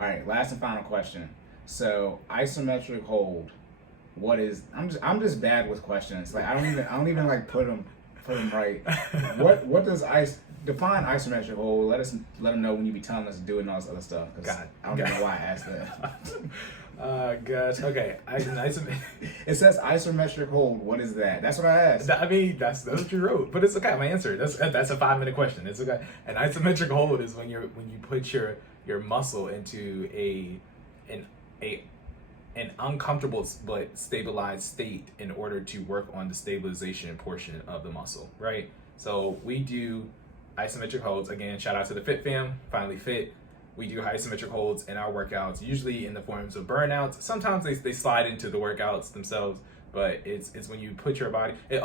All right, last and final question. So isometric hold. What is? I'm just bad with questions. Like I don't even like put them right. What does define isometric hold? Let them know when you be telling us to do it and all this other stuff. God. I don't know why I asked that. Gosh. Okay. It says isometric hold. What is that? That's what I asked. I mean, that's what you wrote, but it's okay. My answer. That's a 5-minute question. It's okay. An isometric hold is when you put your muscle into an uncomfortable but stabilized state in order to work on the stabilization portion of the muscle, right? So we do isometric holds. Again, shout out to the Fit fam, FinallyFit. We do isometric holds in our workouts, usually in the forms of burnouts. Sometimes they slide into the workouts themselves, but it's when you put your body. In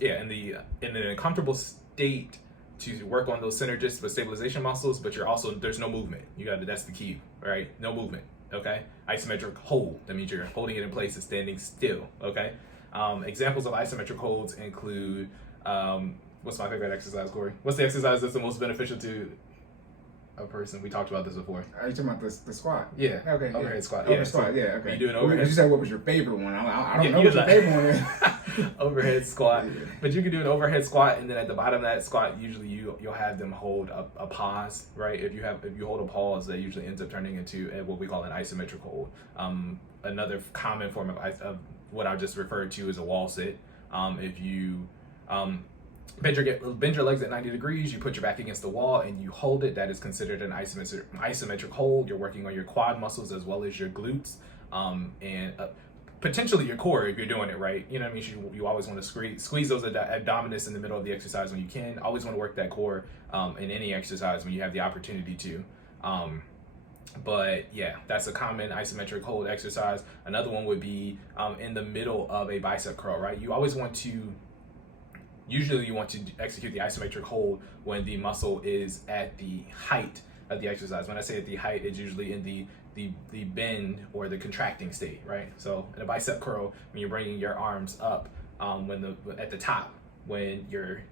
an uncomfortable state to work on those synergists with stabilization muscles, but there's no movement. That's the key, right? No movement. Okay, isometric hold. That means you're holding it in place and standing still. Okay, examples of isometric holds include what's my favorite exercise, Cory? What's the exercise that's the most beneficial to a person? We talked about this before. Are you talking about the squat? Yeah. Okay. Overhead squat. Overhead squat. Yeah. Okay. You do an overhead. You said what was your favorite one? I don't know what your favorite one is. Overhead squat. Yeah. But you can do an overhead squat, and then at the bottom of that squat, usually you'll have them hold a pause, right? If you hold a pause, that usually ends up turning into what we call an isometric hold. Another common form of what I just referred to as a wall sit. If you bend your legs at 90 degrees, you put your back against the wall and you hold it, that is considered an isometric hold. You're working on your quad muscles as well as your glutes, and potentially your core if you're doing it right. You know what I mean? You always want to squeeze those abdominis in the middle of the exercise when you can. Always want to work that core in any exercise when you have the opportunity to. But yeah, that's a common isometric hold exercise. Another one would be in the middle of a bicep curl, right? Usually you want to execute the isometric hold when the muscle is at the height of the exercise. When I say at the height, it's usually in the bend or the contracting state, right? So in a bicep curl, when you're bringing your arms up, at the top, when you're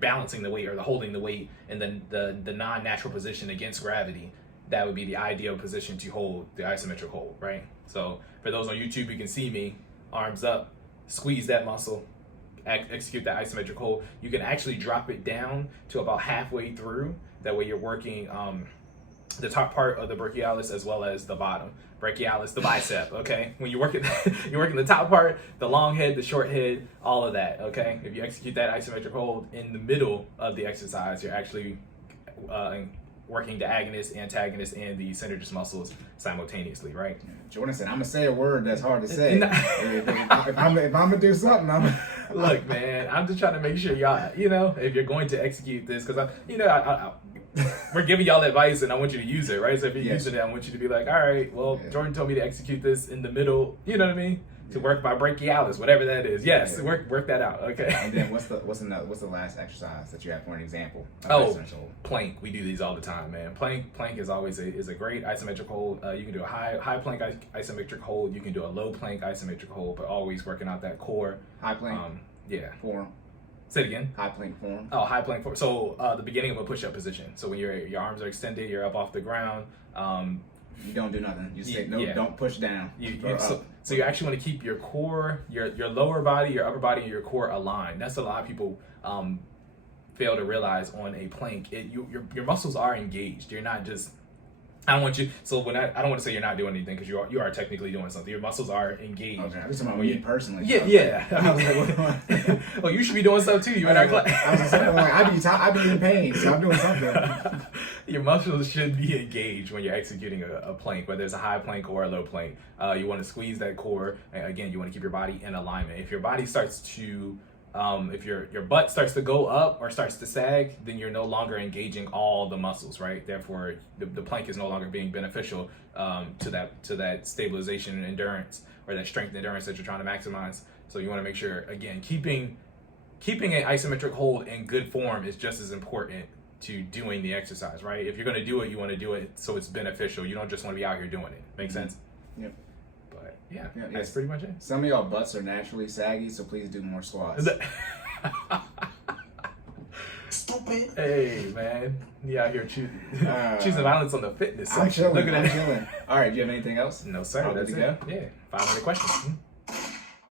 balancing the weight or holding the weight in the non-natural position against gravity, that would be the ideal position to hold the isometric hold, right? So for those on YouTube, you can see me, arms up, squeeze that muscle, execute that isometric hold. You can actually drop it down to about halfway through. That way you're working the top part of the brachialis as well as the bottom. Brachialis, the bicep, okay? When you're working the top part, the long head, the short head, all of that, okay? If you execute that isometric hold in the middle of the exercise, you're actually working the agonist, antagonist, and the synergist muscles simultaneously, right? Jordan said, I'm going to say a word that's hard to say. if I'm going to do something, Look, man, I'm just trying to make sure y'all, if you're going to execute this, because we're giving y'all advice and I want you to use it, right? So if you're using it, I want you to be like, all right, well, Jordan told me to execute this in the middle, you know what I mean? To work my brachialis, whatever that is. Yes, work that out, okay? And then what's the last exercise that you have for an example? Plank. We do these all the time, man. Plank is always a great isometric hold. You can do a high plank isometric hold. You can do a low plank isometric hold, but always working out that core. High plank. Form. Say it again. High plank form. Oh, high plank form. So the beginning of a push-up position. So when your arms are extended, you're up off the ground. You don't do nothing. You say don't push down. So you actually want to keep your core, your lower body, your upper body, and your core aligned. That's a lot of people fail to realize on a plank. Your muscles are engaged. You're not just. I don't want you. So when I don't want to say you're not doing anything because you are technically doing something. Your muscles are engaged. Okay, I'm talking about me personally. Yeah. I was like, well, you should be doing stuff too. You in our class. I was just saying, I be in pain, so I'm doing something. Your muscles should be engaged when you're executing a plank, whether it's a high plank or a low plank. You want to squeeze that core. Again, you want to keep your body in alignment. If your body starts to if your butt starts to go up or starts to sag, then you're no longer engaging all the muscles, right? Therefore, the plank is no longer being beneficial to that stabilization and endurance or that strength and endurance that you're trying to maximize. So you want to make sure, again, keeping an isometric hold in good form is just as important to doing the exercise, right? If you're going to do it, you want to do it so it's beneficial. You don't just want to be out here doing it. Make sense? Yep. Yeah, that's pretty much it. Some of y'all butts are naturally saggy, so please do more squats. Stupid. man. Hey, man. You out here choosing violence on the fitness I'm section. chilling. Look at I'm that. chilling. All right, do you have anything else? No, sir. All good That's to it. Yeah. 500 questions.